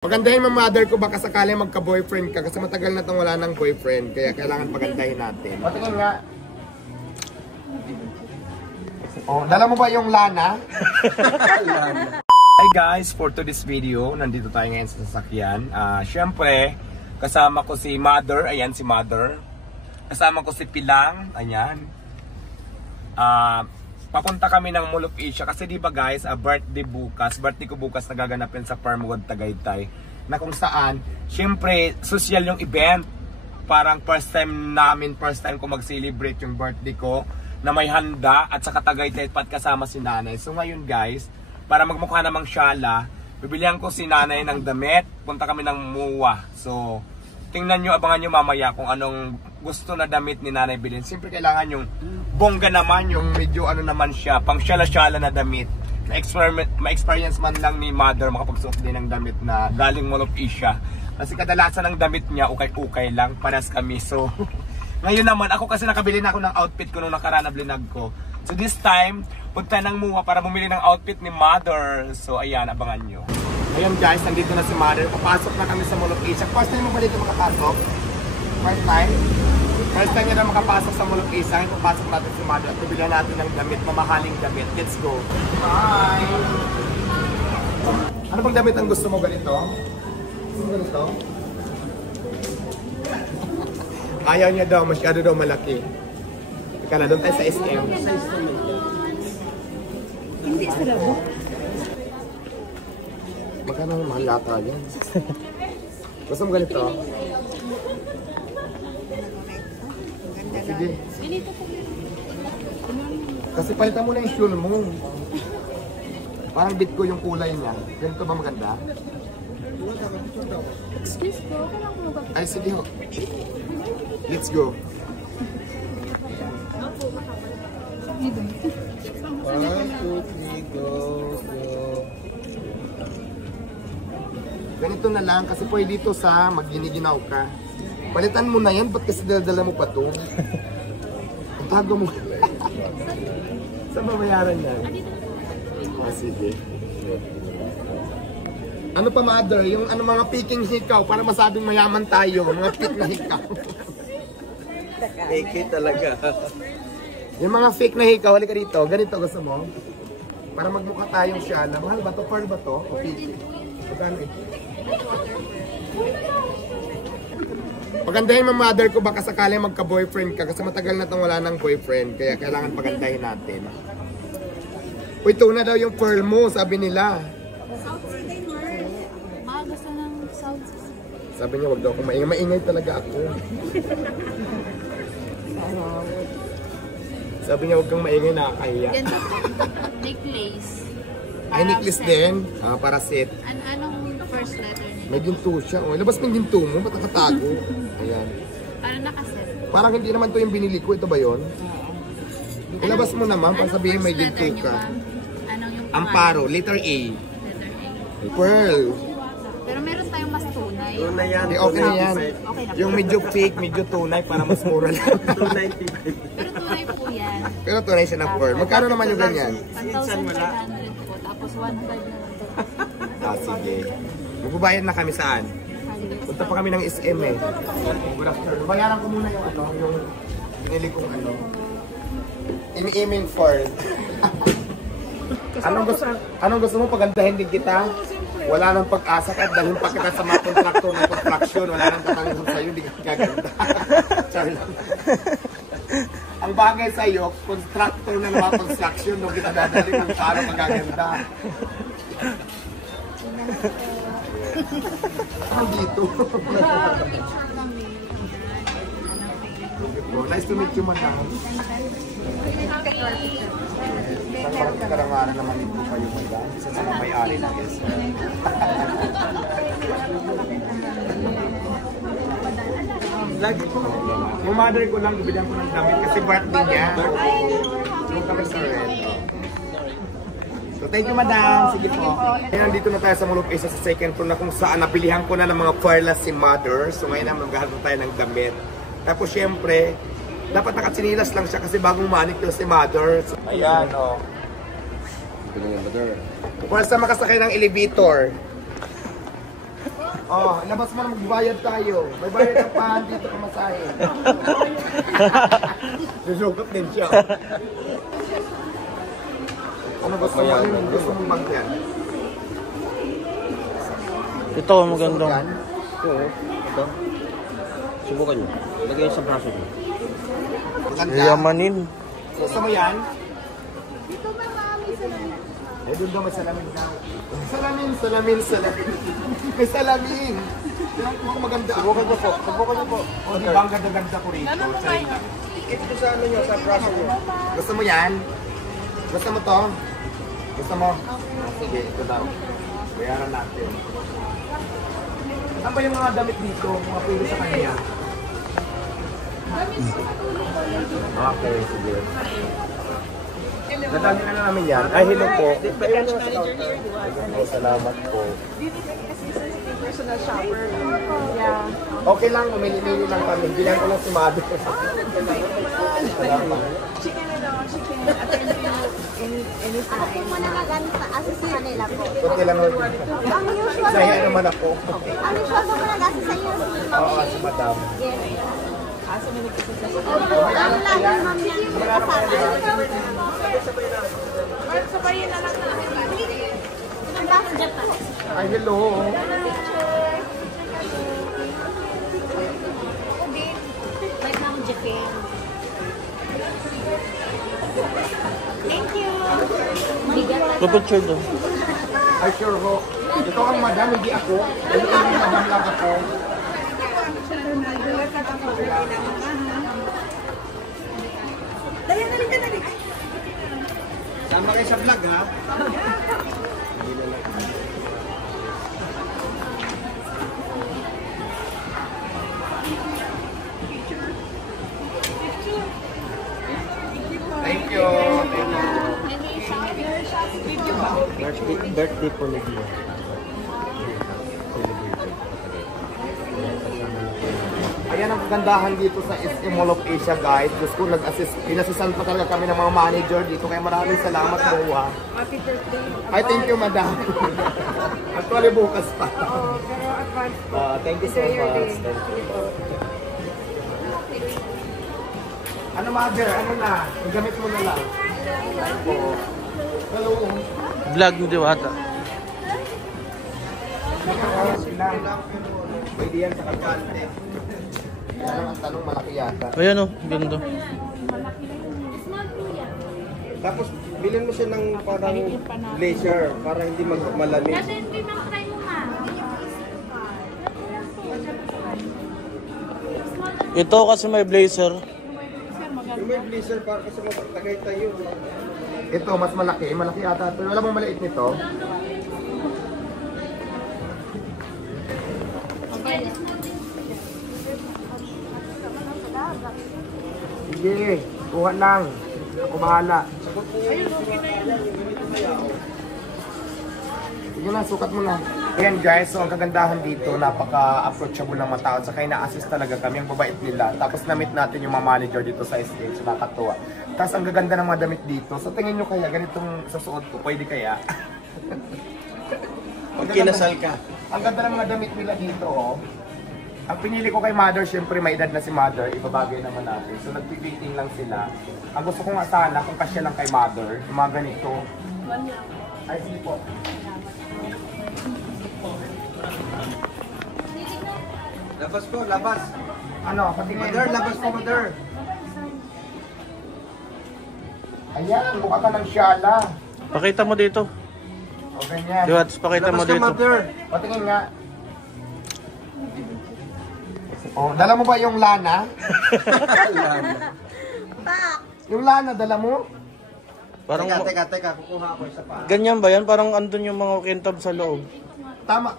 Pagandahin mo mother ko baka sakali magka-boyfriend ka kasi matagal na itong wala ng boyfriend kaya kailangan pagandahin natin. Patingin nga. Oh, dala mo ba yung lana? Hi guys, for today's video, nandito tayo ngayon sa sasakyan. Siyempre, kasama ko si Mother, ayan si Mother. Kasama ko si Pilang, ayan. Papunta kami ng Mall of Asia kasi di ba guys, birthday ko bukas nagaganapin sa Farmwood Tagaytay na kung saan, syempre, social yung event. Parang first time ko mag-celebrate yung birthday ko na may handa at sa Tagaytay pat kasama si nanay. So ngayon guys, para magmukha namang syala, bibilihan ko si nanay ng damit, punta kami ng MUA. So, tingnan nyo, abangan nyo mamaya kung anong gusto na damit ni nanay bilhin. Siyempre kailangan yung bongga naman, yung medyo ano naman siya, pang syala-syala na damit. Ma-experience man lang ni Mother makapagsuot din ng damit na galing Mall of Asia. Kasi kadalasan ng damit niya, ukay-ukay lang, panas kami. So, ngayon naman, ako kasi nakabili na ako ng outfit ko nung nakaraan na blinag ko. So this time, punta ng MUA para bumili ng outfit ni Mother. So ayan, abangan nyo. Ayun guys, nandito na si Mother. Papasok na kami sa Mall of Asia. First time mo ba dito makapasok? First time? First time niya na makapasok sa Mall of Asia. Ngayon papasok natin si Mother at bibilihan natin ng damit, mamahaling damit. Let's go! Bye! Ano bang damit ang gusto mo ganito? Gusto mo ganito? Ayaw niya daw, masyado daw malaki. Ika na, doon tayo sa SM. Hindi sa labo. Magkano mahal lata yan? Gusto mo ganito? Sige. Kasi palitan mo na yung shoe mo. Parang bit ko yung kulay niya. Ganito ba maganda? Excuse po, Ay, sige ho. Let's go. Ganito na lang kasi pwede dito sa magginiginaw ka. Palitan mo na yan, ba't kasi dala mo pa ito? Tago mo. Saan babayaran yan? Sige. Ano pa Mother? Yung ano mga piking hikaw para masabing mayaman tayo. Mga pik na hikaw. Fake talaga. Yung mga fake na hikaw, halika dito. Ganito gusto mo? Para magmukha tayong syala. Mahal ba to? Pearl ba to? O fake? Magkano eh? Pagandahin mo Mother ko baka sakali magka-boyfriend ka kasi matagal na itong wala ng boyfriend kaya kailangan pagandahin natin. Uy, ito na daw yung pearl mo, sabi nila. Sabi niya wag daw akong maingay. Maingay talaga ako. Sabi niya wag kang maingay, nakakahiya. Necklace. Ay, necklace din? Para set. Anong first letter niya? May ginto siya. Oh, labas mo yung ginto mo, ba't nakatago? Ayan. Ano nakaset? Parang hindi naman to yung binili ko. Ito ba yun? Ilabas mo naman para sabihin may ginto ka. Anong yung Amparo, letter A. letter A? Pearl. Pero meron tayong mas tunay. Tunay yan. Okay na yan. Okay na. Yung medyo fake, medyo tunay para mas mura lang. 295. Pero tunay po yan. Pero tunay siya ng pearl. Magkano naman yung ganyan? 1,500 po. Tapos 1,500 na lang to. Sige. Magbabayad na kami saan? Punta pa kami ng SM eh. Good afternoon. Bayaran ko muna yung ano, yung pinili kong ano. Ini-aiming for. Anong gusto mo pagandahin din kita? Wala nang pag-asa ka, dahil pa kita sa mga kontraktor ng construction, wala nang katangisan sa'yo, hindi ka gaganda. Ang bagay sa'yo, contractor na mga construction, nung kita dadali ng paano magaganda. Ano dito? Nice to meet you, madam. Parang karangaran naman ito kayo, madam. Isa sa mga may-ari na guys. Lagi ko. Yung mother ko lang, bibilang ko ng damit kasi birthday niya. Yung kami sa red. So thank you madam. Sige po. Nandito na tayo sa Mall of Asia sa second floor na kung saan napilihan ko na ng mga pearls si Mother. So ngayon na maghahanap tayo ng damit. Tapos syempre, dapat nakatsinilas lang siya kasi bagong manicure si Mother. So, ayan o. First time makasakay ng elevator. Oh, labas mo na magbayad tayo. May bayad ka pa, dito ka masahe. Susugot din siya. Ano gusto mo? Ano gusto mong bag yan? Ito, magandang. Oo, ito. Subukan nyo. Lagay sa braso nyo. Yamanin. Gusto mo yan? Eh, doon daw may salamin daw. Salamin. May salamin. Mukhang maganda. Subukan niyo po. O, di ba ang ganda-ganda ko rito? Ito sa ano nyo, sa braso nyo. Gusto mo yan? Gusto mo to? Gusto mo? Sige, ito daw. Bayaran natin. Saan ba yung mga damit dito? Mga pili sa kanya? Okay, sige. Nadali na namin yan. Ay, hello po. Salamat po. Personal shopper. Yeah. Okay lang, umili-mili lang kami. Bilang ko lang si Mother. Salamat. She can attend to you anytime. Ako mo nakagamit sa assist sa kanila po. Kunti lang ulit. Ang usual Nahiya naman ako. ang usual mo nag-assist sa iyo si Ma'am. Oo, si Madam. Yes. Asa mo nag-assist sa Ang lagi Ma'am niya kasama. sabayin na lang namin. Ang basket po. Ay, hello. Right now, Japan. Thank you. Bigat na. Kapicture doon. Ay, sure ho. Ito ang Madam, hindi ako. Ay, hindi Madam lang ako. Sama kayo sa vlog, ha? Thank you. Birthday po nila. Ayan ang kagandahan dito sa SM Mall of Asia, guys. Diyos ko, inassisan pa talaga kami ng mga manager dito. Kaya maraming salamat po, ha. Happy birthday. Ay, thank you, Madam. Actually, bukas pa. Oh, pero advance po. Thank you so Enjoy your day. much. Ano, Mother? Ano na? Gamit mo na lang. Hello. Vlog mo diwata. Pwede yan sa kalkante. Yan ang tanong, malaki yata. Ayan o, ganda. Tapos, bilhin mo siya ng parang blazer para hindi malamig. Kasi hindi try mo ma. Ito kasi may blazer. Yung may blazer para kasi magtagay tayo. Ito, mas malaki. Malaki yata. Pero wala mong maliit nito. Sige, kuha lang. Ako bahala. Sige na, sukat mo na. Ayan guys, so ang kagandahan dito, napaka-approachable ng mga tao. Saka ina-assist talaga kami, ang babait nila. Tapos na-meet natin yung mga manager dito sa SH, nakakatuwa. Tapos ang gaganda ng mga damit dito. So tingin nyo kaya, ganitong susuot ko, pwede kaya? Pag kinasal ka. Ang ganda ng mga damit nila dito, oh. Ang pinili ko kay Mother, syempre may edad na si Mother, ibabagay naman natin. So nagpipiting lang sila. Ang gusto ko nga sana, kung kasya lang kay Mother, yung mga ganito. Ay, sige po. Labas po, labas. Ano, patingin. Mother, labas po, mother. Ayan, mukha ka ng syala. Pakita mo dito. O ganyan. Diwats, pakita mo Labas ka, dito. mother. Patingin nga. Oh, dala mo ba yung lana? Yung lana, dala mo? Parang Teka, kukuha ako isa pa. ganyan ba yan? Parang andun yung mga kintab sa loob. Tama.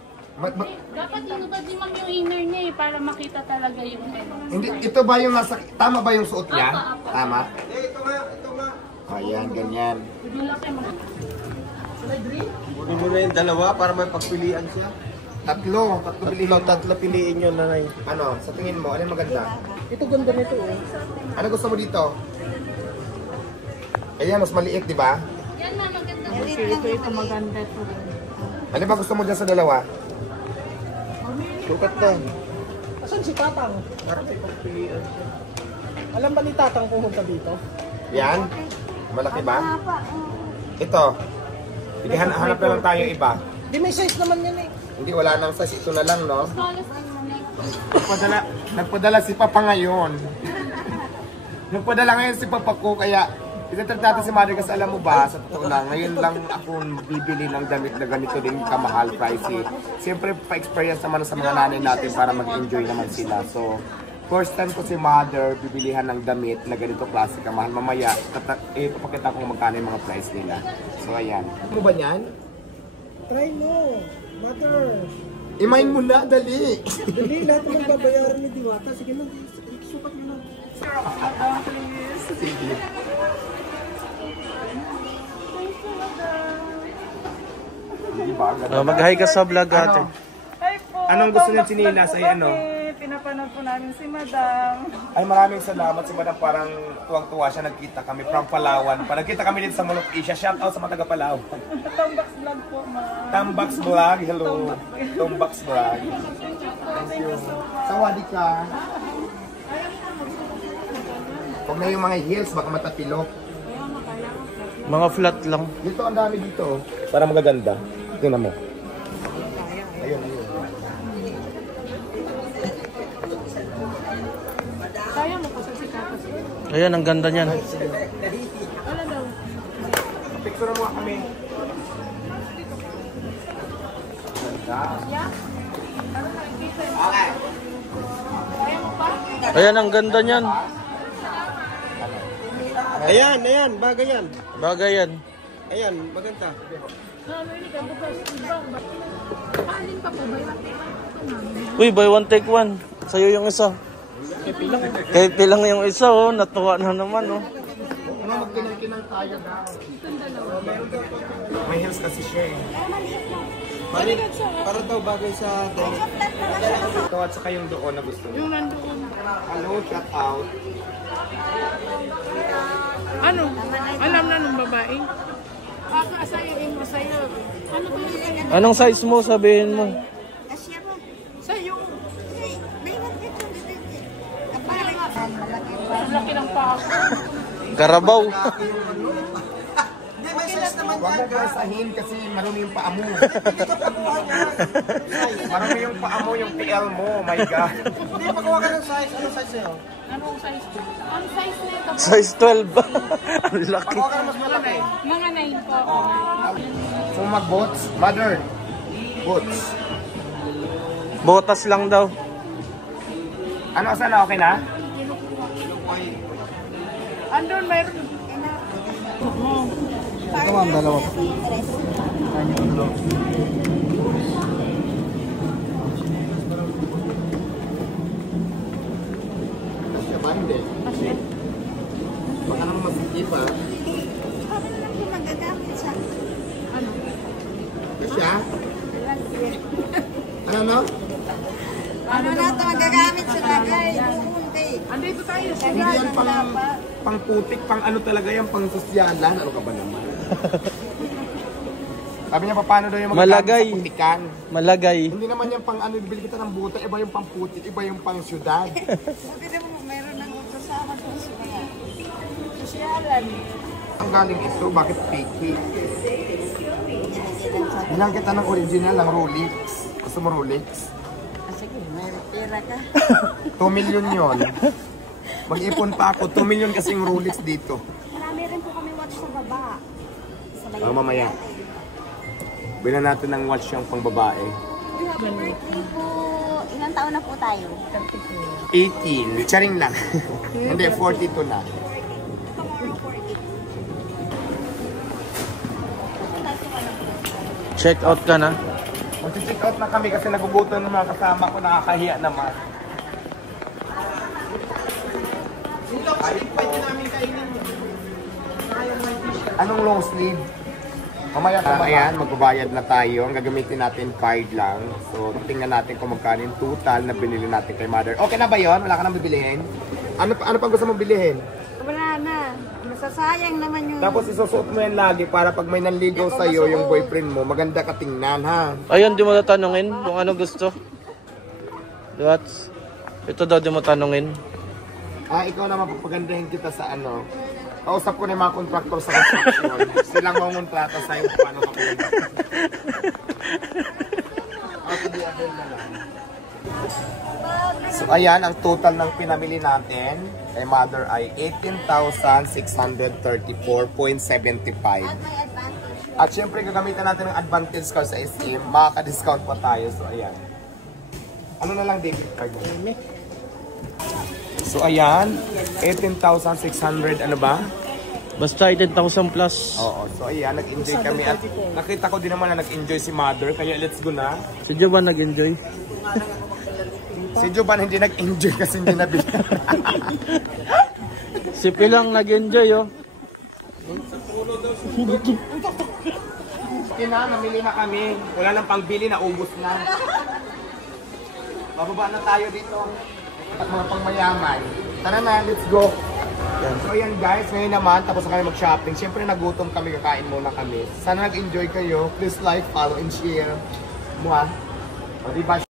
Dapat inubad ni Ma'am yung inner niya eh, para makita talaga yung Hindi, ito ba yung nasa, tama ba yung suot niya? Tama? Ito nga. Ayan, ganyan. Kunin mo na yung dalawa para may pagpilian siya. Tatlo bilihin. Tatlo piliin nyo na nay. Ano, sa tingin mo, ano yung maganda? Ito ganda nito eh. Ano gusto mo dito? Ayan, mas maliit, di ba? Yan na, maganda. Ito maganda to. Ano ba gusto mo dyan sa dalawa? Sukat na. Asan si Tatang? Alam ba ni Tatang pumunta dito? Yan. Malaki ba? Ito. Sige, hanap na lang tayo iba. Di may size naman yan eh. Hindi, wala nang size. Ito na lang, no? Nagpadala si Papa ngayon. Nagpadala ngayon si Papa ko, kaya itatrap natin si Mother kasi alam mo ba, sa totoo lang, ngayon lang ako bibili ng damit na ganito din kamahal, pricey. Siyempre, pa-experience naman sa mga nanay natin para mag-enjoy naman sila. So, first time ko si Mother bibilihan ng damit na ganito klase kamahal. Mamaya, ipapakita ko magkano yung mga price nila. So, ayan. Ano ba yan? Try mo. Mother. Imayin mo na, dali! Hindi, lahat naman babayaran ni Diwata. Sige na, sukat mo na. Sige. Diba? Mag-hi ka sa vlog ate. Hi po. Anong gusto niya sinilas ay ano? Pinapanood po namin si Madam. Ay maraming salamat si Madam, parang tuwang-tuwa siya, nagkita kami from Palawan. Nagkita kami dito sa Mall of Asia. Shout out sa mga taga Palawan. Tombax vlog po, ma'am. Tambax Vlog, hello. Tombax Vlog. Thank you so much. Sawadi ka. Huwag na yung mga heels, baka matapilok. Mga flat lang. Dito ang dami dito. Para magaganda. Tingnan mo. Ayun, ayun. Kaya mo pa sa sikapas. Ayan, ang ganda niyan. Wala daw. Picture mo kami. Ayan, ang ganda niyan. Ayan, ayan, bagay yan. Bagay yan. Ayan, maganda. Kaalin pa po ba yun? Uy, buy one take one. Sa'yo yung isa. Kahit pilang yung isa, oh. Natuwa na naman, oh. Magkinang tayo daw. May heels kasi siya eh. Para daw bagay sa damit. Ito at saka yung doon na gusto mo. Yung nandoon. Hello, shout out. Ano? Alam na nung babae? Kakaasayoin mo sa'yo. Ano ba yun? Anong size mo? Sabihin mo. Sa'yo. Laki ng pa ako. Karabaw. Huwag mo basahin kasi marumi yung paa mo. Marumi yung paa mo, yung TL mo. Oh my God. Hindi, pagawa ka ng size. Ano size sa'yo? Anong size? Ang size nito. Size 12. Ang laki. Pagawa ka ng mas malaki. Mga 9 po. Kung mag-boats, Mother. Boats. Botas lang daw. Ano, sana okay na? Andun, mayroon. Ito ma'am, dalawa po. Kasi ba hindi? Baka naman masikip ha. Ano na lang po magagamit sa... Kasi ano no? Ano na ito magagamit sa lagay? Andito tayo. Hindi yan pang putik, pang ano talaga yan, pang sosyalan. Ano ka ba naman? Sabi niya, paano daw yung Malagay. sa putikan? Malagay. Hindi naman yan pang ano, bibili kita ng buta, iba yung pang putik, iba yung pang syudad. Sabi na mo, mayroon ng kasama po sa mga sosyalan. Ang galing ito, bakit fake? Bilang kita ng original, ng Rolex. Gusto mo Rolex? Sige, may pera ka. 2 million yon. Mag-ipon pa ako, 2 million kasi yung Rolex dito. Marami rin po kami watch sa baba. Sa bayan. Mamaya. Bilan natin ng watch yung pang babae. Happy birthday po. Ilang taon na po tayo? 18. Charing lang. Hindi, 42 na. Check out ka na. Mag-check out na kami kasi nagugutom ng mga kasama ko, nakakahiya naman. Anong long sleeve? Mamaya ayan, magbabayad na tayo. Ang gagamitin natin card lang. So, tingnan natin kung magkano yung total na binili natin kay Mother. Okay na ba yon? Wala ka nang bibilihin? Ano pa gusto mong bilihin? Wala na. Masasayang naman yung... Tapos isusuot mo yan lagi para pag may nanligaw sa'yo yung boyfriend mo, maganda ka tingnan ha. Ayun, di mo tatanungin kung ano gusto. That's, ito daw di mo tanungin. Ikaw naman papagandahin kita sa ano. Kausap ko na yung mga kontraktor sa construction. Silang mamuntrata sa'yo kung paano ka pinag. So ayan, ang total ng pinamili natin kay mother ay 18,634.75. At syempre gagamitan natin ng advantage card sa SM, makaka-discount pa tayo. So ayan. Ano na lang debit card mo? So ayan, 18,600 ano ba? Basta 18,000 plus. Oo, so ayan, nag-enjoy kami at nakita ko din naman na nag-enjoy si mother, kaya let's go na. Si Jovan nag-enjoy. Si Jovan hindi nag-enjoy kasi hindi nabili. Si Pilang nag-enjoy oh. Namili na kami. Wala nang pangbili, naubos na. Bababa na tayo dito. At mga pangmayaman. Tara na, let's go. So ayan guys, ngayon naman tapos na kami mag-shopping. Siyempre nagutom kami, kakain muna kami. Sana nag-enjoy kayo. Please like, follow, and share. Mua. O diba?